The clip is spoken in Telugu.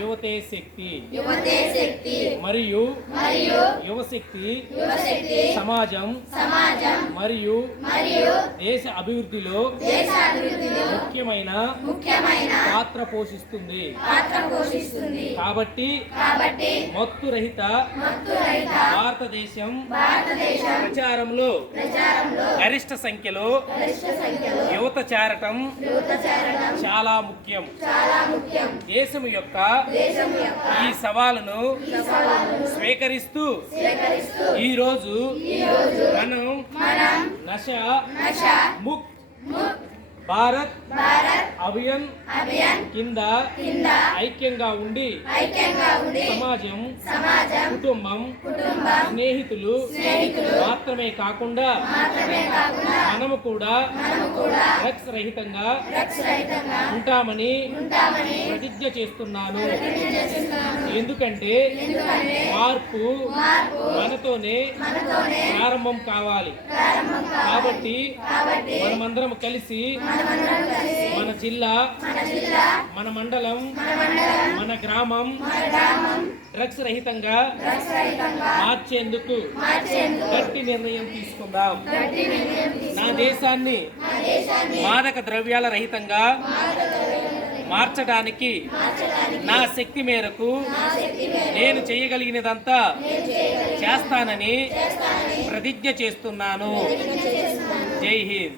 యువతే శక్తి. యువతే శక్తి. మరియు మరియు యువశక్తి. యువశక్తి. సమాజం. సమాజం. మరియు మరియు దేశ అభివృద్ధిలో దేశ అభివృద్ధిలో ముఖ్యమైన ముఖ్యమైన పాత్ర పోషిస్తుంది. పాత్ర పోషిస్తుంది. కాబట్టి కాబట్టి మత్తు రహిత మత్తు రహిత భారతదేశం భారతదేశం ప్రచారంలో గరిష్ట సంఖ్యలో యువత చేరటం చాలా ముఖ్యం. దేశం యొక్క ఈ సవాలును స్వీకరిస్తూ స్వీకరిస్తూ ఈ రోజు ఈ రోజు మనం ముక్త్ ముక్త్ భారత్ అభియన్ కింద కింద ఐక్యంగా ఉండి ఐక్యంగా ఉండి సమాజం సమాజం కుటుంబం కుటుంబం స్నేహితులు స్నేహితులు మాత్రమే కాకుండా మాత్రమే కాకుండా మనము కూడా మనము కూడా డ్రగ్స్ రహితంగా ఉంటామని ఉంటామని ప్రతిజ్ఞ చేస్తున్నాను. ఎందుకంటే ఎందుకంటే మార్పు మార్పు మనతోనే మనతోనే ప్రారంభం కావాలి. కాబట్టి మనమందరం కలిసి మన జిల్లా మన మండలం మన గ్రామం డ్రగ్స్ రహితంగా మార్చేందుకు గట్టి నిర్ణయం తీసుకుందాం. నా దేశాన్ని మాదక ద్రవ్యాల రహితంగా మార్చడానికి నా శక్తి మేరకు నేను చేయగలిగినదంతా చేస్తానని ప్రతిజ్ఞ చేస్తున్నాను. జై హింద్.